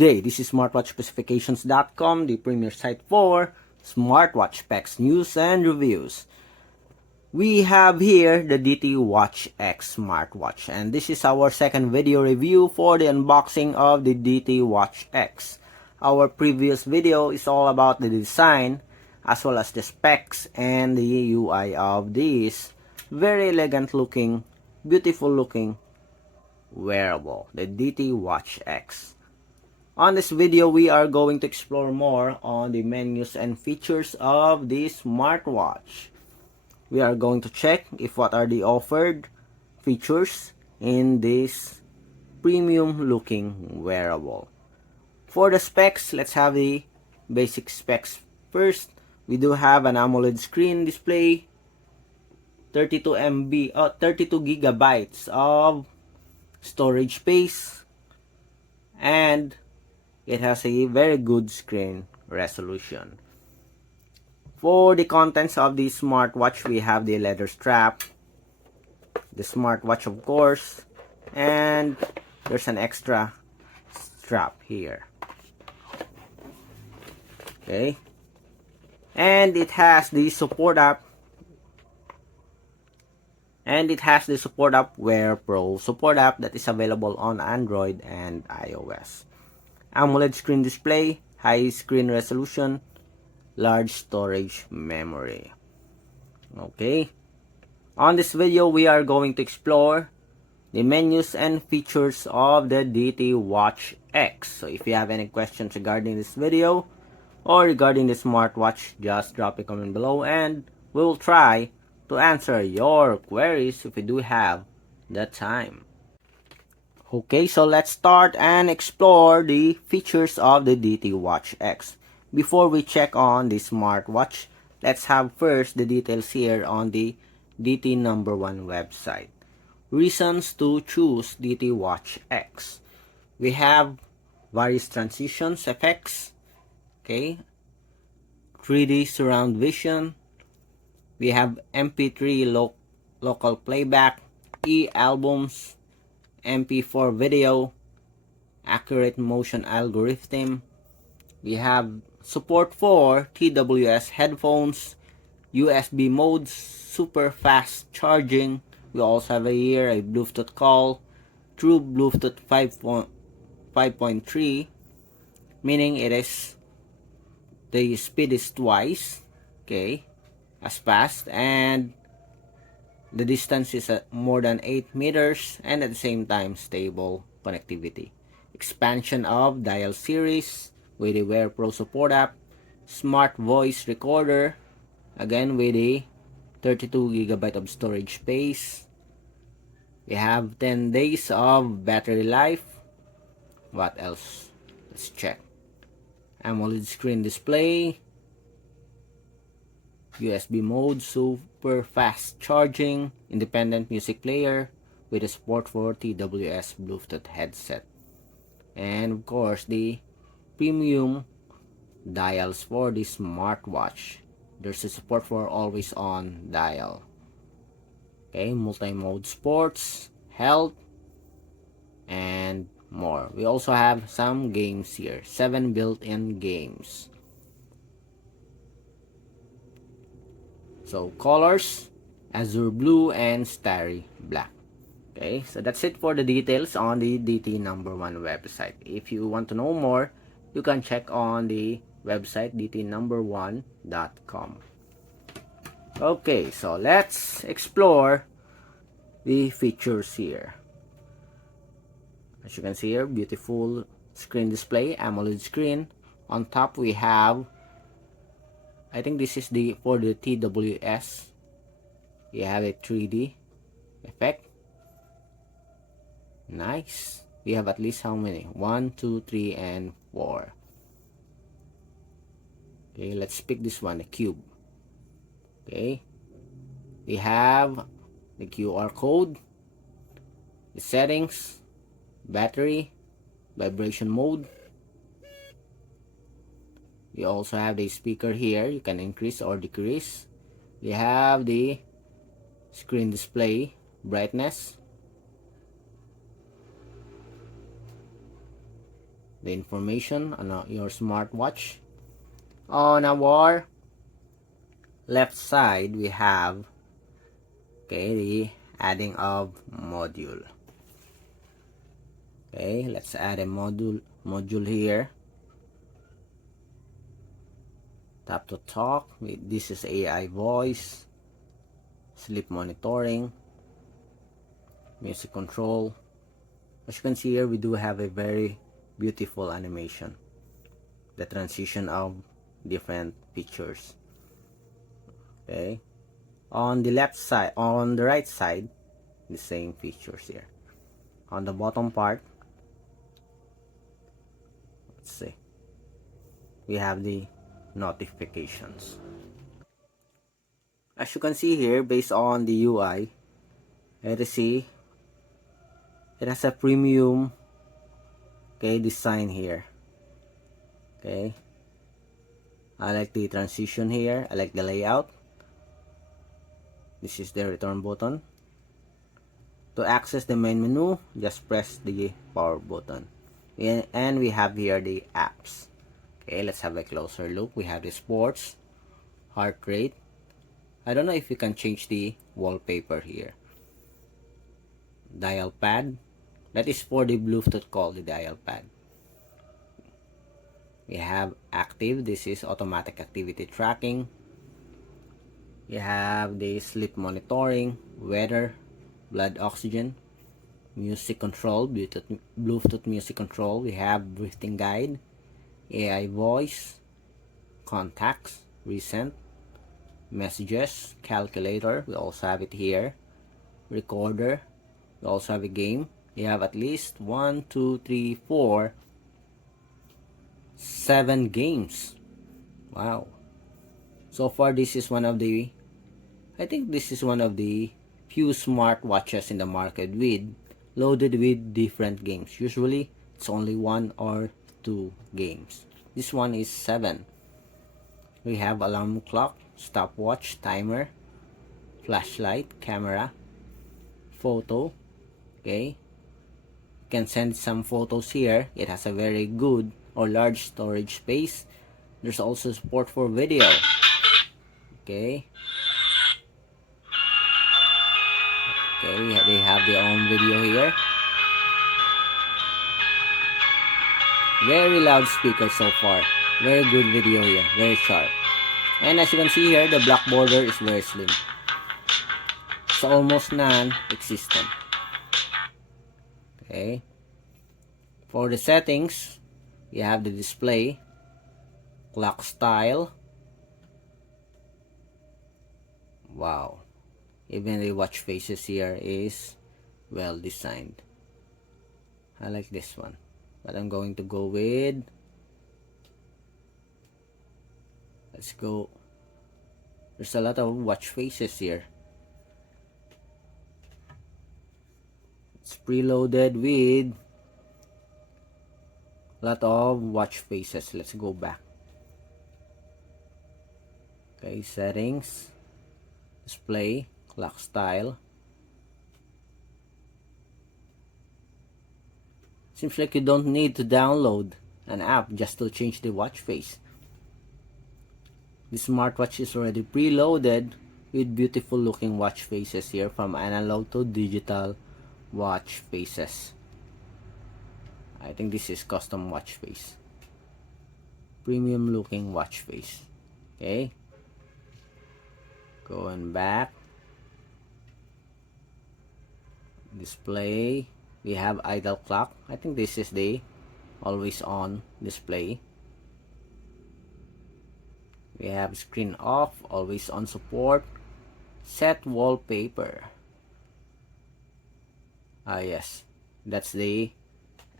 day. This is smartwatchspecifications.com, the premier site for smartwatch specs, news, and reviews. We have here the DT Watch X smartwatch, and this is our second video review for the unboxing of the DT Watch X. Our previous video is all about the design as well as the specs and the UI of this very elegant looking, beautiful looking wearable, the DT Watch X. On this video, we are going to explore more on the menus and features of this smartwatch. We are going to check if what are the offered features in this premium looking wearable. For the specs, let's have the basic specs first. We do have an AMOLED screen display, 32 gigabytes of storage space, and it has a very good screen resolution. For the contents of the smartwatch, we have the leather strap, the smartwatch of course, and there's an extra strap here. Okay, and it has the support app. Wear Pro support app that is available on Android and iOS. AMOLED screen display, high screen resolution, large storage memory. Okay. On this video, we are going to explore the menus and features of the DT Watch X. So if you have any questions regarding this video or regarding the smartwatch, just drop a comment below and we will try to answer your queries if we do have the time. Okay, so let's start and explore the features of the DT Watch X. Before we check on the smartwatch, let's have first the details here on the DT #1 website. Reasons to choose DT Watch X. We have various transitions, effects, okay, 3D surround vision. We have MP3 local playback, e-albums, MP4 video, accurate motion algorithm. We have support for TWS headphones, USB modes, super fast charging. We also have here a Bluetooth call, true Bluetooth 5.3, meaning the speed is twice, okay, as fast, and the distance is more than 8 meters, and at the same time stable connectivity. Expansion of dial series with the Wear Pro support app, smart voice recorder, again with the 32 gigabyte of storage space. We have 10 days of battery life. What else? Let's check. AMOLED screen display, USB mode, super fast charging, independent music player with a support for TWS Bluetooth headset, and of course the premium dials for the smartwatch. There's a support for always on dial. Okay, multi-mode sports, health, and more. We also have some games here, 7 built-in games. So colors, azure blue and starry black. Okay, so that's it for the details on the DT #1 website. If you want to know more, you can check on the website dt1.com. Okay, so let's explore the features here. As you can see here, beautiful screen display, AMOLED screen. On top we have, I think this is for the TWS. We have a 3D effect. Nice. We have at least how many? 1, 2, 3, and 4. Okay, let's pick this one, the cube. Okay. We have the QR code, the settings, battery, vibration mode. We also have the speaker here, you can increase or decrease. We have the screen display, brightness, the information on your smartwatch. On our left side, we have the adding of module. Let's add a module here. Tap to talk. This is AI voice, sleep monitoring, music control. As you can see here, we do have a very beautiful animation, the transition of different pictures. On the left side, on the right side, the same features here. On the bottom part, let's see, we have the notifications. As you can see here, based on the UI, let us see, it has a premium design here. I like the transition here. I like the layout. This is the return button. To access the main menu, just press the power button. And we have here the apps. Let's have a closer look. We have the sports, heart rate. I don't know if you can change the wallpaper here. Dial pad. That is for the Bluetooth call, the dial pad. We have active. This is automatic activity tracking. We have the sleep monitoring, weather, blood oxygen, music control, Bluetooth music control. We have breathing guide, AI voice, contacts, recent, messages, calculator. We also have it here. Recorder. We also have a game. We have at least 1, 2, 3, 4, 7 games. Wow. So far, this is one of the, I think this is one of the few smartwatches in the market loaded with different games. Usually, it's only 1 or 2 games. This one is 7. We have alarm clock, stopwatch, timer, flashlight, camera, photo. You can send some photos here. It has a very good or large storage space. There's also support for video. They have their own video here. Very loud speaker so far. Very good video here. Very sharp. And as you can see here, the black border is very slim. It's almost non-existent. For the settings, you have the display, clock style. Wow. Even the watch faces here is well designed. I like this one. But I'm going to go with, let's go. There's a lot of watch faces here. It's preloaded with a lot of watch faces. Let's go back. Settings, display, clock style. Seems like you don't need to download an app just to change the watch face. The smartwatch is already preloaded with beautiful looking watch faces here, from analog to digital watch faces. I think this is custom watch face. Premium looking watch face. Going back. Display. We have idle clock. I think this is the always on display. We have screen off, always on support. Set wallpaper. Yes, that's the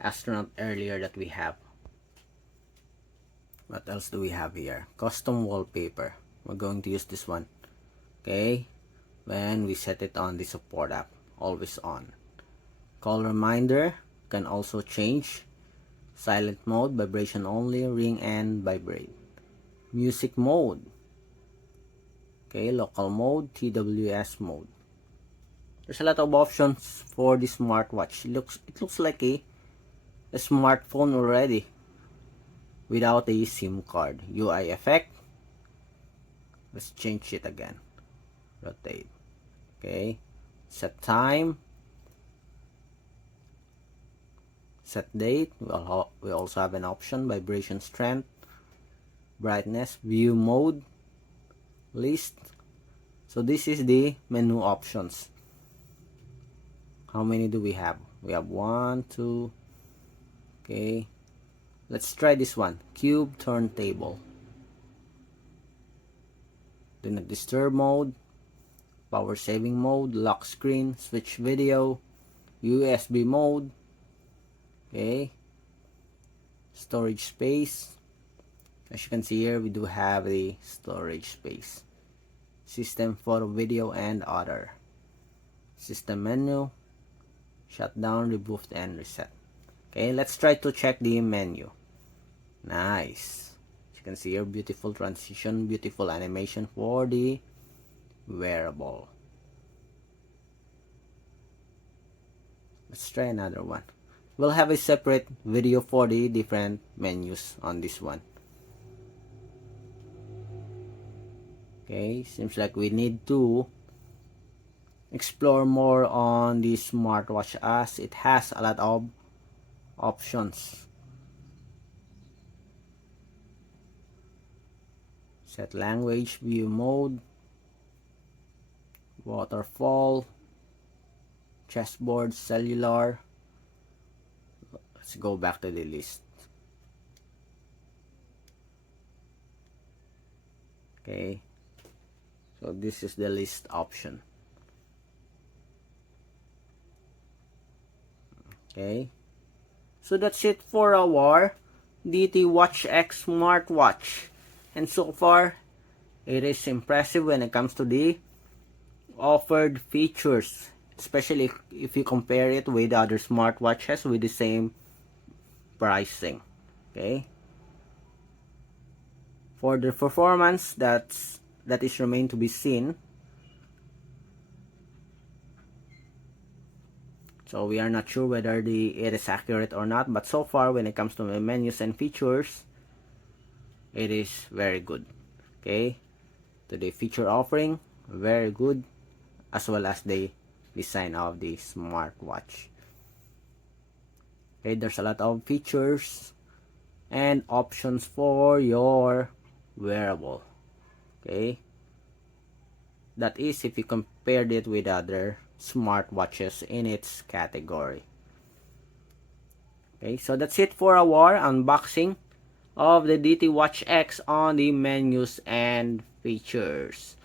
astronaut earlier that we have. What else do we have here? Custom wallpaper. We're going to use this one. When we set it on the support app, always on. Call reminder can also change. Silent mode, vibration only, ring and vibrate. Music mode. Local mode, TWS mode. There's a lot of options for the smartwatch. It looks like a a smartphone already without a SIM card. UI effect. Let's change it again. Rotate. Okay. Set time. Set date. We also have an option. Vibration strength. Brightness. View mode. List. So this is the menu options. How many do we have? We have 1, 2. Okay. Let's try this one. Cube turntable. Do not disturb mode. Power saving mode. Lock screen. Switch video. USB mode. Okay. Storage space. As you can see here, we do have the storage space. System, photo, video, and other. System menu. Shut down, reboot, and reset. Okay, let's try to check the menu. Nice. As you can see here, beautiful transition, beautiful animation for the wearable. Let's try another one. We'll have a separate video for the different menus on this one. Okay, seems like we need to explore more on the smartwatch as it has a lot of options. Set language, view mode, waterfall, chessboard, cellular. Let's go back to the list. Okay, so this is the list option. Okay, so that's it for our DT Watch X smartwatch, and so far it is impressive when it comes to the offered features, especially if you compare it with other smartwatches with the same pricing. Okay, for the performance, that is remain to be seen. So we are not sure whether it is accurate or not, but so far when it comes to the menus and features, it is very good. Okay, to the feature offering, very good, as well as the design of the smartwatch. Okay, there's a lot of features and options for your wearable. Okay, that is if you compared it with other smartwatches in its category. Okay, so that's it for our unboxing of the DT Watch X on the menus and features.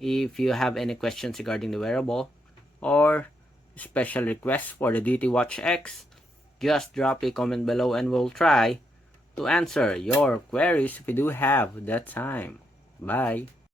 If you have any questions regarding the wearable or special requests for the DT Watch X, just drop a comment below and we'll try to answer your queries if you do have that time. Bye.